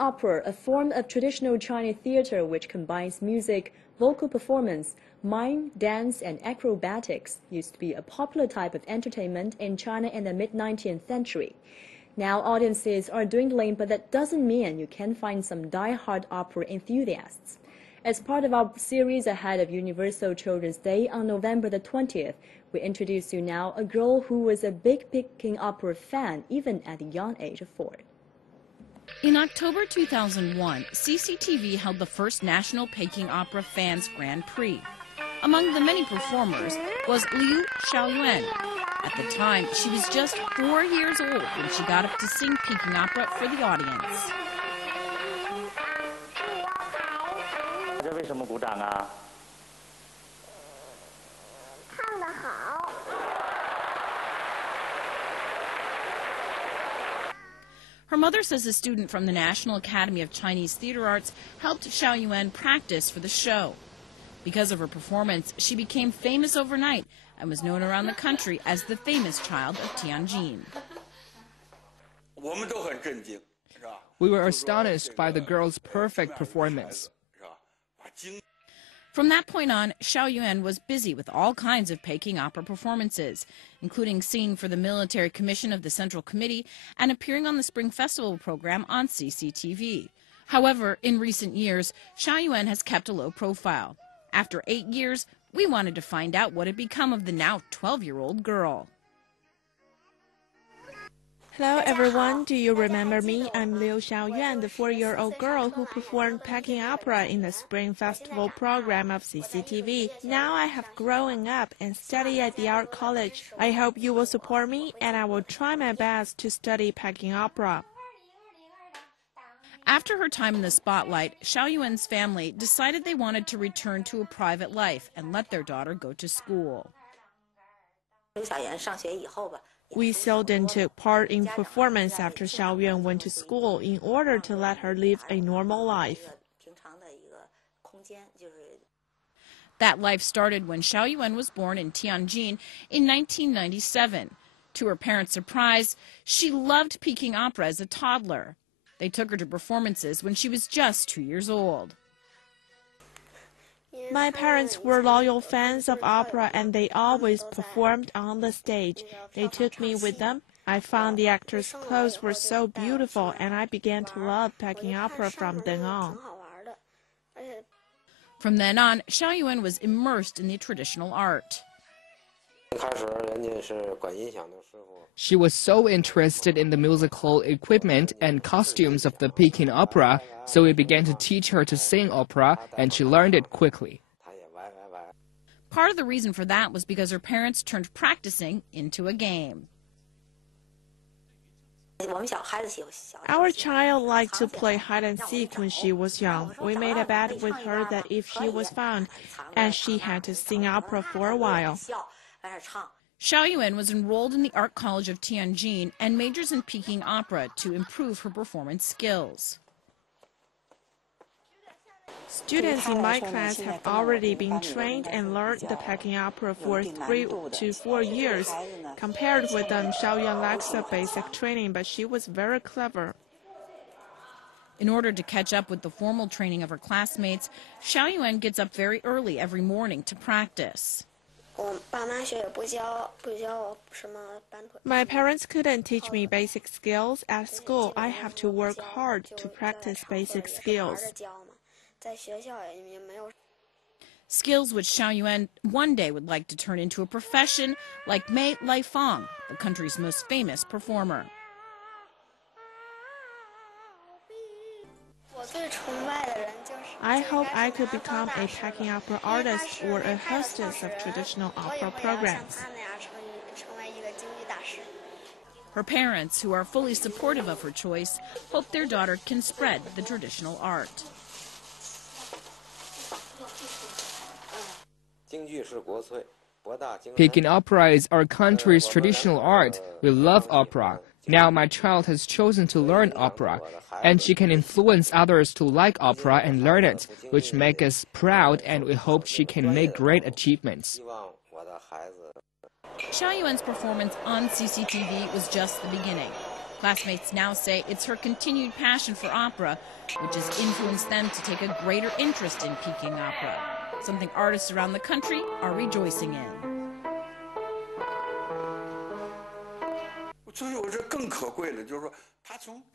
Opera, a form of traditional Chinese theater which combines music, vocal performance, mime, dance, and acrobatics, used to be a popular type of entertainment in China in the mid-19th century. Now audiences are dwindling, but that doesn't mean you can't find some die-hard opera enthusiasts. As part of our series ahead of Universal Children's Day on November the 20th, we introduce you now a girl who was a big Peking Opera fan even at the young age of 4. In October 2001, CCTV held the first National Peking Opera Fans Grand Prix. Among the many performers was Liu Xiaoyuan. At the time, she was just 4 years old when she got up to sing Peking Opera for the audience. Her mother says a student from the National Academy of Chinese Theater Arts helped Xiaoyuan practice for the show. Because of her performance, she became famous overnight and was known around the country as the famous child of Tianjin. We were astonished by the girl's perfect performance. From that point on, Xiaoyuan was busy with all kinds of Peking opera performances, including singing for the Military Commission of the Central Committee and appearing on the Spring Festival program on CCTV. However, in recent years, Xiaoyuan has kept a low profile. After 8 years, we wanted to find out what had become of the now 12-year-old girl. Hello everyone, do you remember me? I'm Liu Xiaoyuan, the 4-year-old girl who performed Peking Opera in the Spring Festival program of CCTV. Now I have grown up and study at the Art College. I hope you will support me and I will try my best to study Peking Opera. After her time in the spotlight, Xiaoyuan's family decided they wanted to return to a private life and let their daughter go to school. We seldom took part in performance after Xiaoyuan went to school in order to let her live a normal life. That life started when Xiaoyuan was born in Tianjin in 1997. To her parents' surprise, she loved Peking Opera as a toddler. They took her to performances when she was just 2 years old. My parents were loyal fans of opera and they always performed on the stage. They took me with them. I found the actors' clothes were so beautiful and I began to love Peking Opera from then on. From then on, Xiaoyuan was immersed in the traditional art. She was so interested in the musical equipment and costumes of the Peking Opera, so we began to teach her to sing opera, and she learned it quickly. Part of the reason for that was because her parents turned practicing into a game. Our child liked to play hide and seek when she was young. We made a bet with her that if she was found, and she had to sing opera for a while. Xiaoyuan was enrolled in the Art College of Tianjin and majors in Peking Opera to improve her performance skills. Students in my class have already been trained and learned the Peking Opera for 3 to 4 years. Compared with them, Xiaoyuan lacks the basic training, but she was very clever. In order to catch up with the formal training of her classmates, Xiaoyuan gets up very early every morning to practice. My parents couldn't teach me basic skills. At school, I have to work hard to practice basic skills. Skills which Xiaoyuan one day would like to turn into a profession like Mei Laifang, the country's most famous performer. I hope I could become a Peking Opera artist or a hostess of traditional opera programs. Her parents, who are fully supportive of her choice, hope their daughter can spread the traditional art. Peking Opera is our country's traditional art. We love opera. Now my child has chosen to learn opera, and she can influence others to like opera and learn it, which makes us proud, and we hope she can make great achievements. Xiaoyuan's performance on CCTV was just the beginning. Classmates now say it's her continued passion for opera which has influenced them to take a greater interest in Peking opera, something artists around the country are rejoicing in.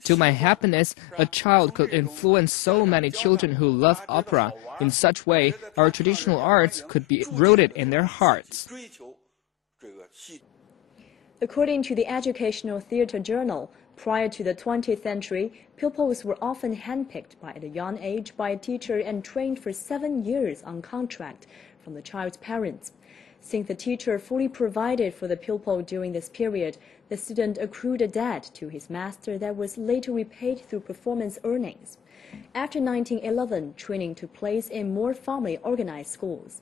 To my happiness, a child could influence so many children who love opera. In such way, our traditional arts could be rooted in their hearts. According to the Educational Theatre Journal, prior to the 20th century, pupils were often handpicked at a young age by a teacher and trained for 7 years on contract from the child's parents. Since the teacher fully provided for the pupil during this period, the student accrued a debt to his master that was later repaid through performance earnings. After 1911, training took place in more formally organized schools.